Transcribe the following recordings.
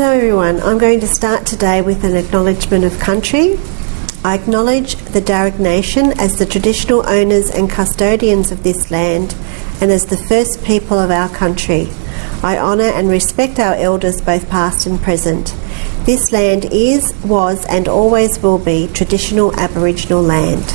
Hello everyone, I'm going to start today with an acknowledgement of country. I acknowledge the Darug Nation as the traditional owners and custodians of this land and as the first people of our country. I honour and respect our elders both past and present. This land is, was and always will be traditional Aboriginal land.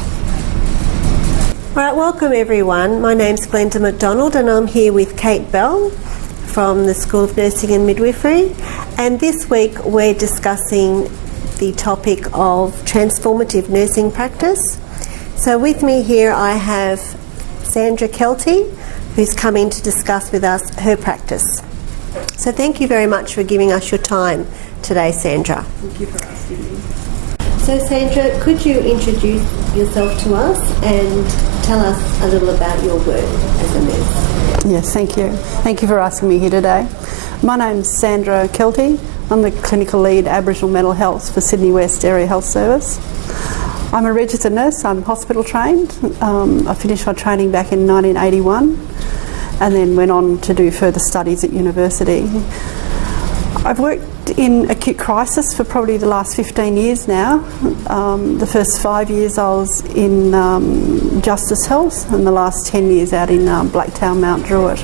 Alright, welcome everyone. My name's Glenda McDonald and I'm here with Kate Bell from the School of Nursing and Midwifery, and this week we're discussing the topic of transformative nursing practice. So with me here I have Sandra Kelty, who's coming to discuss with us her practice. So thank you very much for giving us your time today, Sandra. Thank you for asking me. So Sandra, could you introduce yourself to us and tell us a little about your work as a nurse? Yes, thank you. Thank you for asking me here today. My name's Sandra Kelty. I'm the Clinical Lead Aboriginal Mental Health for Sydney West Area Health Service. I'm a registered nurse. I'm hospital trained. I finished my training back in 1981 and then went on to do further studies at university. I've worked in acute crisis for probably the last 15 years now. The first 5 years I was in Justice Health and the last 10 years out in Blacktown, Mount Druitt.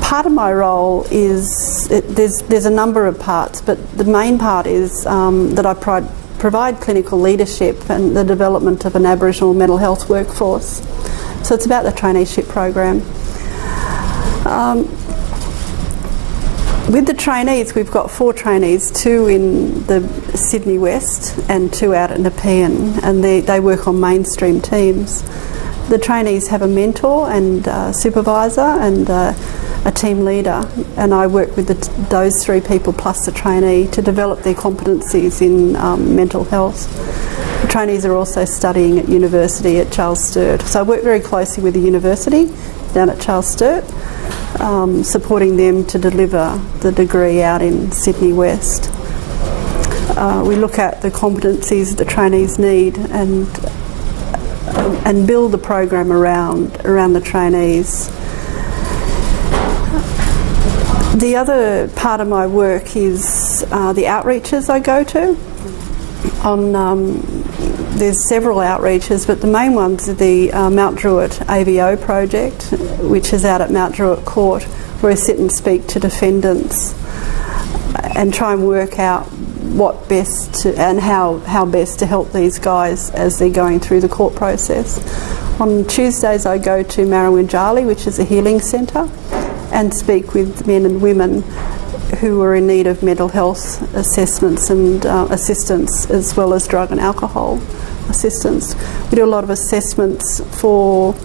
Part of my role is, there's a number of parts, but the main part is that I provide clinical leadership and the development of an Aboriginal mental health workforce. So it's about the traineeship program. With the trainees, we've got 4 trainees, 2 in the Sydney West and 2 out at Nepean, and they work on mainstream teams. The trainees have a mentor and supervisor and a team leader, and I work with those 3 people plus the trainee to develop their competencies in mental health. The trainees are also studying at university at Charles Sturt, so I work very closely with the university down at Charles Sturt, supporting them to deliver the degree out in Sydney West. We look at the competencies the trainees need and build the program around the trainees. The other part of my work is the outreaches I go to. There's several outreaches, but the main ones are the Mount Druitt AVO project, which is out at Mount Druitt Court, where I sit and speak to defendants and try and work out what best to, and how best to help these guys as they're going through the court process. On Tuesdays I go to Marrawinjali, which is a healing centre, and speak with men and women who are in need of mental health assessments and assistance, as well as drug and alcohol assistance. We do a lot of assessments for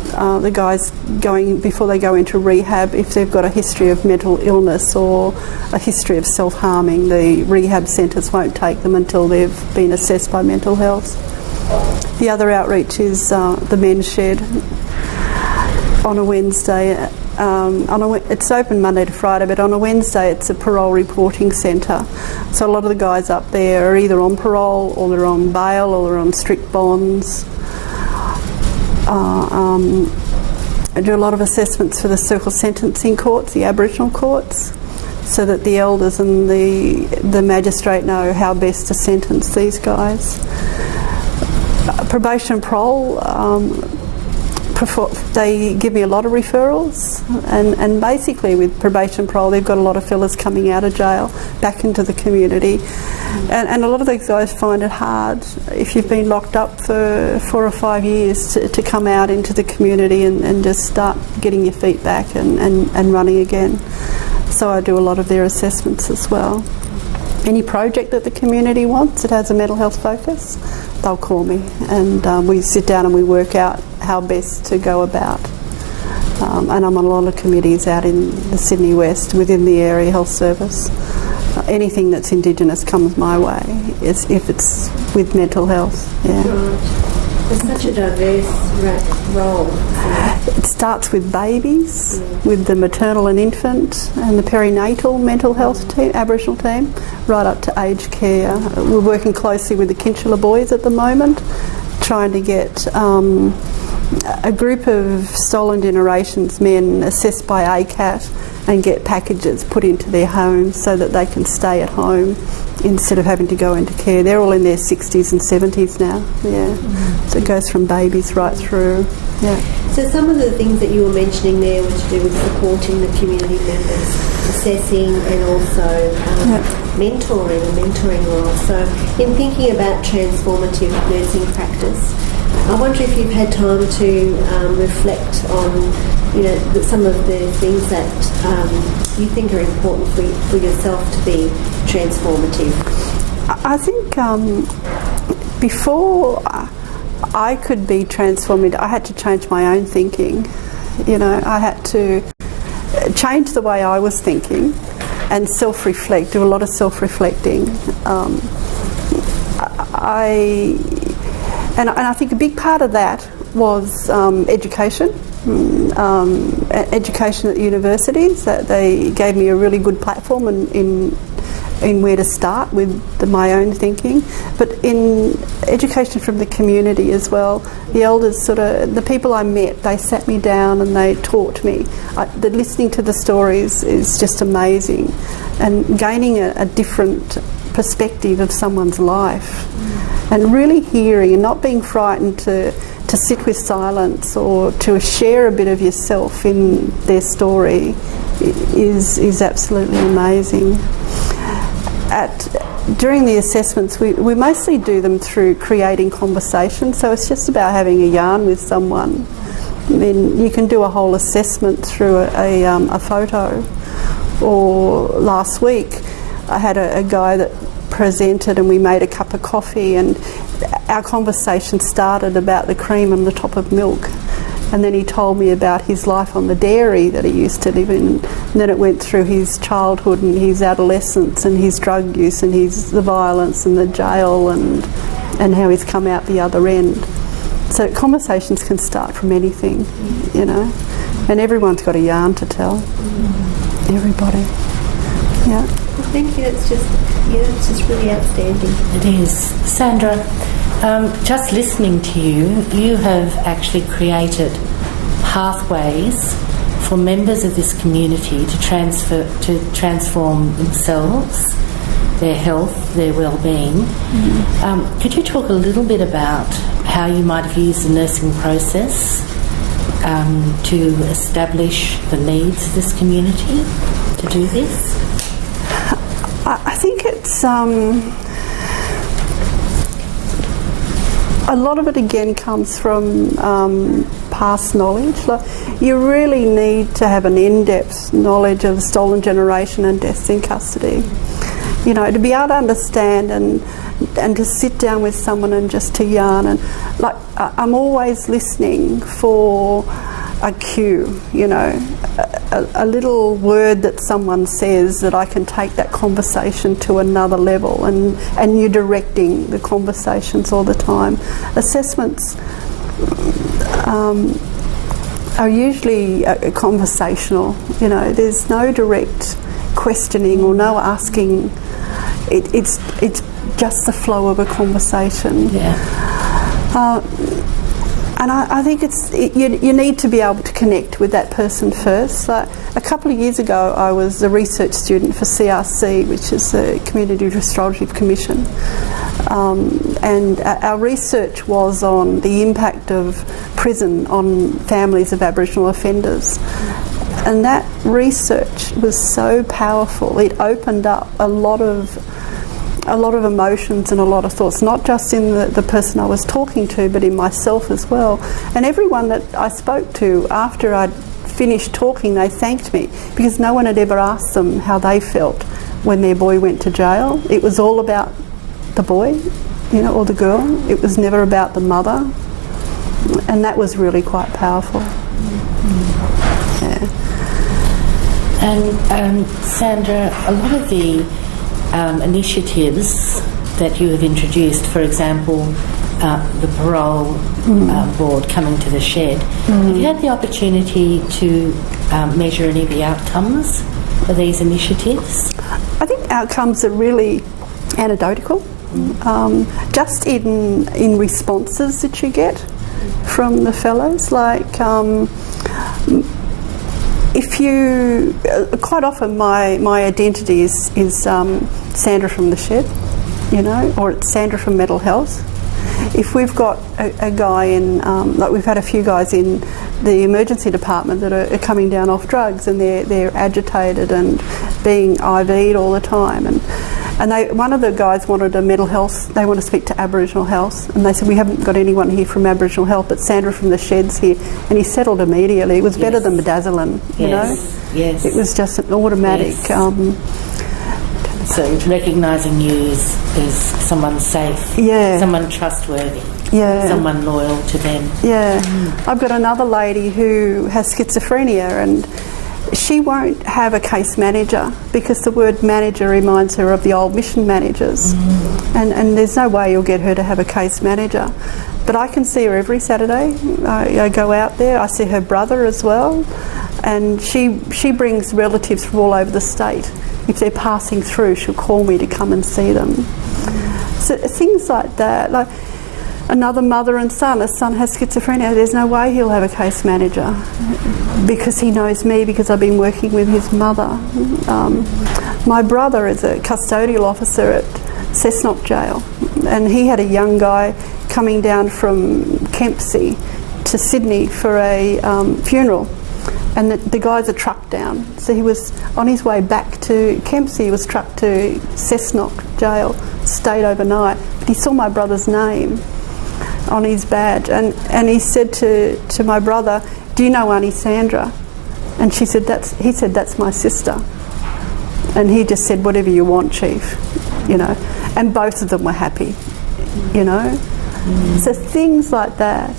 the guys before they go into rehab. If they've got a history of mental illness or a history of self-harming, the rehab centres won't take them until they've been assessed by mental health. The other outreach is the men's shed on a Wednesday. It's open Monday to Friday, but on a Wednesday it's a parole reporting centre. So a lot of the guys up there are either on parole or they're on bail or they're on strict bonds. I do a lot of assessments for the circle sentencing courts, the Aboriginal courts, so that the elders and the magistrate know how best to sentence these guys. Probation and parole, they give me a lot of referrals, and basically with probation and parole they've got a lot of fellas coming out of jail back into the community, and a lot of these guys find it hard if you've been locked up for 4 or 5 years to come out into the community and just start getting your feet back and running again. So I do a lot of their assessments as well. Any project that the community wants that has a mental health focus, they'll call me, and we sit down and we work out how best to go about. And I'm on a lot of committees out in the Sydney West within the area health service. Anything that's Indigenous comes my way, if it's with mental health. Yeah. Right. It's such a diverse role. It starts with babies, with the maternal and infant and the perinatal mental health team, Aboriginal team, right up to aged care. We're working closely with the Kinchela boys at the moment, trying to get a group of stolen generations men assessed by ACAT and get packages put into their homes so that they can stay at home instead of having to go into care. They're all in their 60s and 70s now, yeah. So it goes from babies right through, yeah. So some of the things that you were mentioning there were to do with supporting the community members, assessing and also mentoring role. So in thinking about transformative nursing practice, I wonder if you've had time to reflect on, some of the things that you think are important for yourself to be transformative. I think before I could be transformative, I had to change my own thinking. I had to change the way I was thinking and self-reflect, do a lot of self-reflecting. And I think a big part of that was education. Education at the universities, that they gave me a really good platform in where to start with my own thinking, but in education from the community as well. The elders, the people I met, they sat me down and they taught me. Listening to the stories is just amazing, and gaining a different perspective of someone's life, and really hearing and not being frightened to sit with silence or to share a bit of yourself in their story is absolutely amazing. During the assessments, we mostly do them through creating conversation, so it's just about having a yarn with someone. I mean, you can do a whole assessment through a photo. Or last week, I had a guy that presented and we made a cup of coffee, and our conversation started about the cream on the top of milk, and then he told me about his life on the dairy that he used to live in, and then it went through his childhood and his adolescence and his drug use and the violence and the jail and how he's come out the other end. So conversations can start from anything, and everyone's got a yarn to tell. Everybody. Yeah. Well, thank you. It's just really outstanding. It is. Sandra, just listening to you, you have actually created pathways for members of this community to transform themselves, their health, their well-being. Could you talk a little bit about how you might have used the nursing process to establish the needs of this community to do this? I think it's a lot of it again comes from past knowledge. You really need to have an in-depth knowledge of stolen generation and deaths in custody. To be able to understand and to sit down with someone and just to yarn, and I'm always listening for a cue, a little word that someone says that I can take that conversation to another level, and you're directing the conversations all the time. Assessments are usually conversational, there's no direct questioning or no asking. It's just the flow of a conversation. Yeah. And I think you need to be able to connect with that person first. A couple of years ago, I was a research student for CRC, which is the Community Restorative Commission, and our research was on the impact of prison on families of Aboriginal offenders. And that research was so powerful. It opened up a lot of emotions and a lot of thoughts, not just in the person I was talking to, but in myself as well. And everyone that I spoke to, after I'd finished talking, they thanked me, because no one had ever asked them how they felt when their boy went to jail. It was all about the boy, or the girl. It was never about the mother. And that was really quite powerful. Yeah. And Sandra, a lot of the initiatives that you have introduced, for example, the parole board coming to the shed, have you had the opportunity to measure any of the outcomes of these initiatives? I think outcomes are really anecdotal, just in responses that you get. from the fellows. Like, if you... quite often my identity is Sandra from the shed, you know, or it's Sandra from mental health. If we've got a guy in, like we've had a few guys in the emergency department that are coming down off drugs, and they're agitated and being IV'd all the time, and one of the guys wanted a mental health, they want to speak to Aboriginal Health, and they said, we haven't got anyone here from Aboriginal Health, but Sandra from the shed's here, and he settled immediately. It was better than bedazzling, you know? Yes. It was just an automatic... So recognising you as someone safe, someone trustworthy, someone loyal to them. I've got another lady who has schizophrenia, and she won't have a case manager because the word manager reminds her of the old mission managers, and there's no way you'll get her to have a case manager. But I can see her every Saturday. I go out there, I see her brother as well, and she brings relatives from all over the state. If they're passing through, she'll call me to come and see them. So things like that, like another mother and son, a son has schizophrenia, there's no way he'll have a case manager because he knows me, because I've been working with his mother. My brother is a custodial officer at Cessnock Jail, and he had a young guy coming down from Kempsey to Sydney for a funeral. And the guy's a truck down. So he was on his way back to Kempsey, he was trucked to Cessnock Jail, stayed overnight. But he saw my brother's name on his badge, and he said to my brother, do you know Auntie Sandra? And he said, that's my sister. And he just said, whatever you want, Chief, you know. And both of them were happy, you know. So things like that,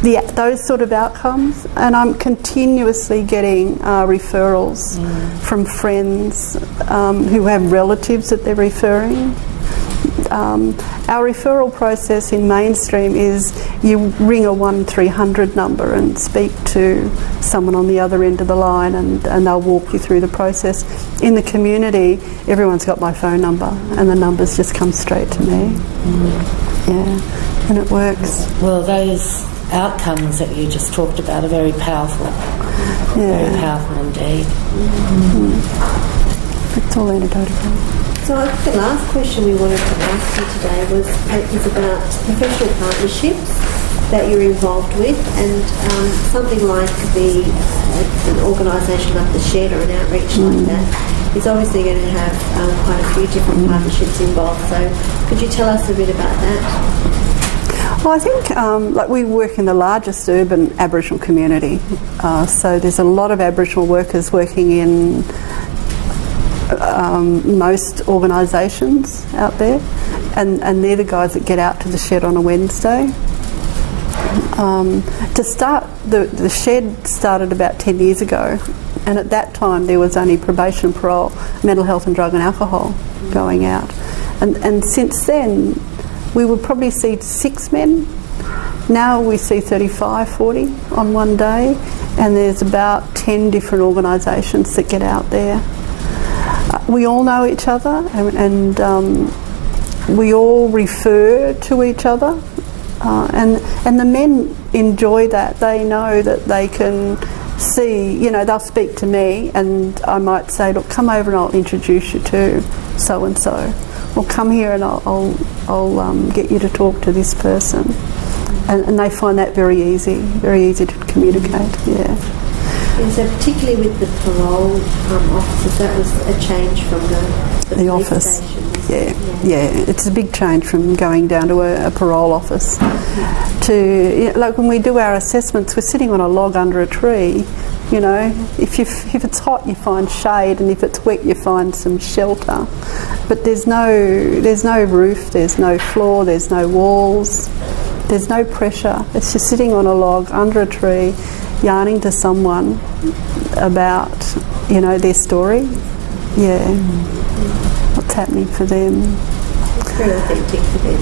those sort of outcomes, and I'm continuously getting referrals from friends who have relatives that they're referring. Our referral process in mainstream is you ring a 1300 number and speak to someone on the other end of the line, and they'll walk you through the process. In the community, everyone's got my phone number, and the numbers just come straight to me. Yeah, and it works. Well, those outcomes that you just talked about are very powerful. Very powerful indeed. It's all anecdotal. So I think the last question we wanted to ask you today is about professional partnerships that you're involved with, and something like an organisation like the Shed or an outreach like that is obviously going to have quite a few different partnerships involved. So could you tell us a bit about that? Well, I think like we work in the largest urban Aboriginal community, so there's a lot of Aboriginal workers working in most organisations out there, and they're the guys that get out to the Shed on a Wednesday. To start, the Shed started about 10 years ago, and at that time there was only probation, parole, mental health and drug and alcohol going out. And since then we would probably see 6 men. Now we see 35, 40 on one day, and there's about 10 different organisations that get out there. We all know each other, and we all refer to each other, and the men enjoy that. They know that they can see, you know, they'll speak to me, and I might say, look, come over and I'll introduce you to so and so, or come here and I'll get you to talk to this person, and they find that very easy to communicate. Yeah. And so particularly with the parole officers, that was a change from the office. Station, yeah, it's a big change from going down to a parole office. To, you know, like when we do our assessments, we're sitting on a log under a tree. You know, if it's hot, you find shade, and if it's wet, you find some shelter. But there's no roof, there's no floor, there's no walls, there's no pressure. It's just sitting on a log under a tree, yarning to someone about, you know, their story. Yeah, what's happening for them. It's very authentic for them.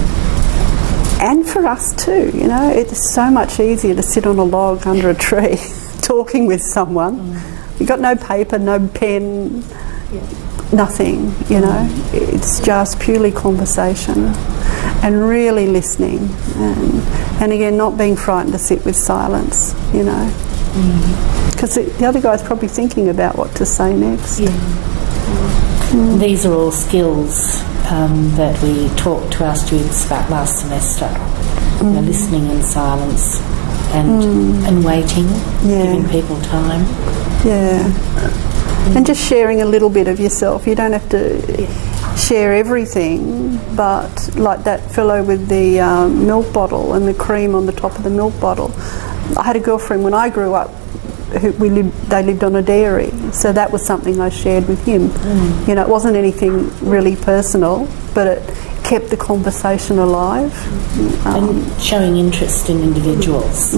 And for us too, you know, it's so much easier to sit on a log under a tree talking with someone. You've got no paper, no pen. nothing, you know. It's just purely conversation and really listening, and again, not being frightened to sit with silence, you know, because the other guy's probably thinking about what to say next. These are all skills that we talked to our students about last semester. You know, listening in silence and waiting, giving people time. And just sharing a little bit of yourself. You don't have to share everything, but like that fellow with the milk bottle and the cream on the top of the milk bottle. I had a girlfriend when I grew up they lived on a dairy, so that was something I shared with him. You know, it wasn't anything really personal, but it kept the conversation alive. And showing interest in individuals.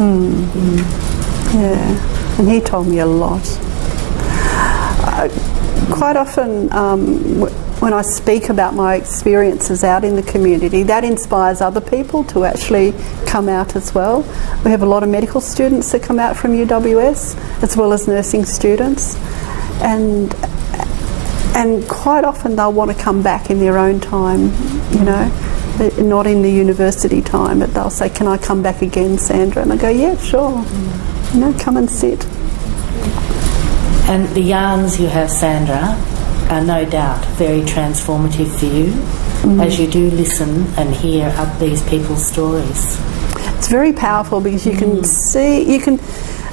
Yeah, and he told me a lot. Quite often when I speak about my experiences out in the community, that inspires other people to actually come out as well. We have a lot of medical students that come out from UWS, as well as nursing students, and quite often they'll want to come back in their own time, you know, not in the university time, but they'll say, "Can I come back again, Sandra?" And I go, "Yeah, sure, you know, come and sit." And the yarns you have, Sandra, are no doubt very transformative for you as you do listen and hear up these people's stories. It's very powerful because you can see, you can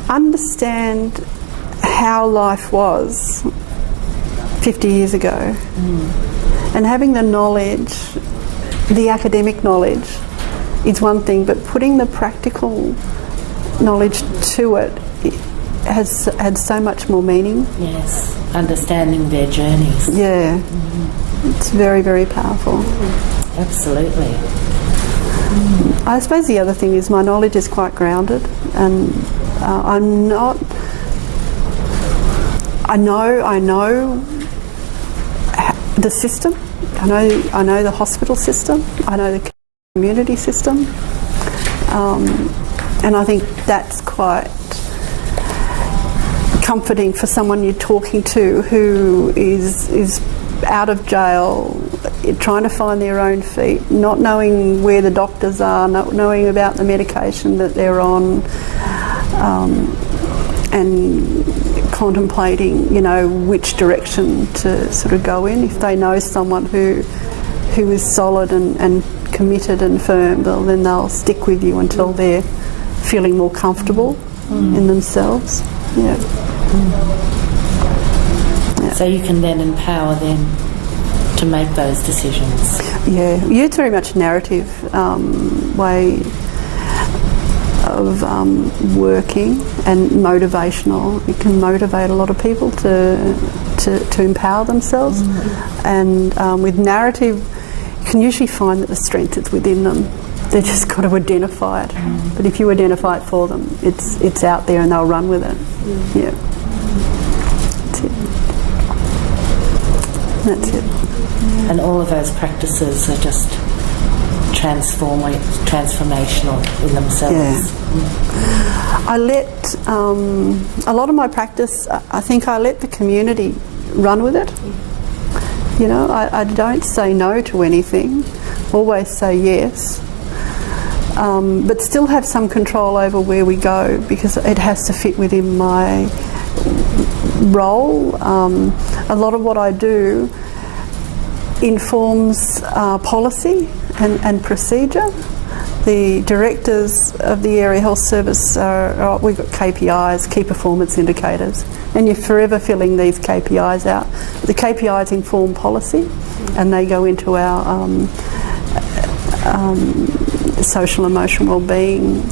understand how life was 50 years ago. And having the knowledge, the academic knowledge, is one thing, but putting the practical knowledge to it has had so much more meaning. Yes, understanding their journeys. Yeah, it's very, very powerful. Absolutely. I suppose the other thing is my knowledge is quite grounded, and I'm not. I know the system. I know the hospital system. I know the community system, and I think that's quite comforting for someone you're talking to who is out of jail, trying to find their own feet, not knowing where the doctors are, not knowing about the medication that they're on, and contemplating, you know, which direction to sort of go in. If they know someone who is solid and committed and firm, well, then they'll stick with you until they're feeling more comfortable in themselves. Yeah. So you can then empower them to make those decisions. Yeah, it's very much narrative way of working, and motivational. It can motivate a lot of people to empower themselves, and with narrative, you can usually find that the strength is within them. They just got to identify it. But if you identify it for them, it's out there and they'll run with it. Yeah. That's it. And all of those practices are just transformational in themselves. Yeah. I let a lot of my practice, I think I let the community run with it. You know, I don't say no to anything, always say yes, but still have some control over where we go, because it has to fit within my role. A lot of what I do informs policy and procedure. The directors of the Area Health Service we've got KPIs, key performance indicators, and you're forever filling these KPIs out. The KPIs inform policy, and they go into our social emotional well-being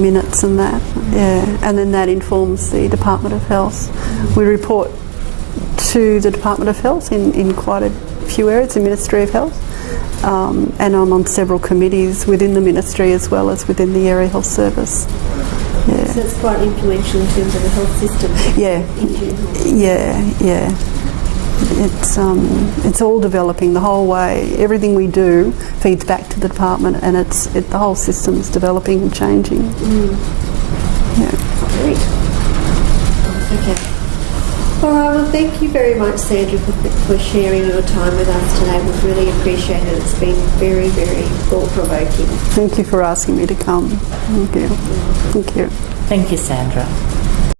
minutes and that. Yeah, and then that informs the Department of Health. We report to the Department of Health in quite a few areas, the Ministry of Health. And I'm on several committees within the ministry as well as within the Area Health Service. Yeah. So it's quite influential in terms of the health system. Yeah, In general. yeah. It's all developing the whole way. Everything we do feeds back to the department, and the whole system's developing and changing. Yeah. Great. Okay. All right, well, thank you very much, Sandra, for sharing your time with us today. We've really appreciated it. It's been very, very thought-provoking. Thank you for asking me to come. Thank you. Thank you. Thank you, Sandra.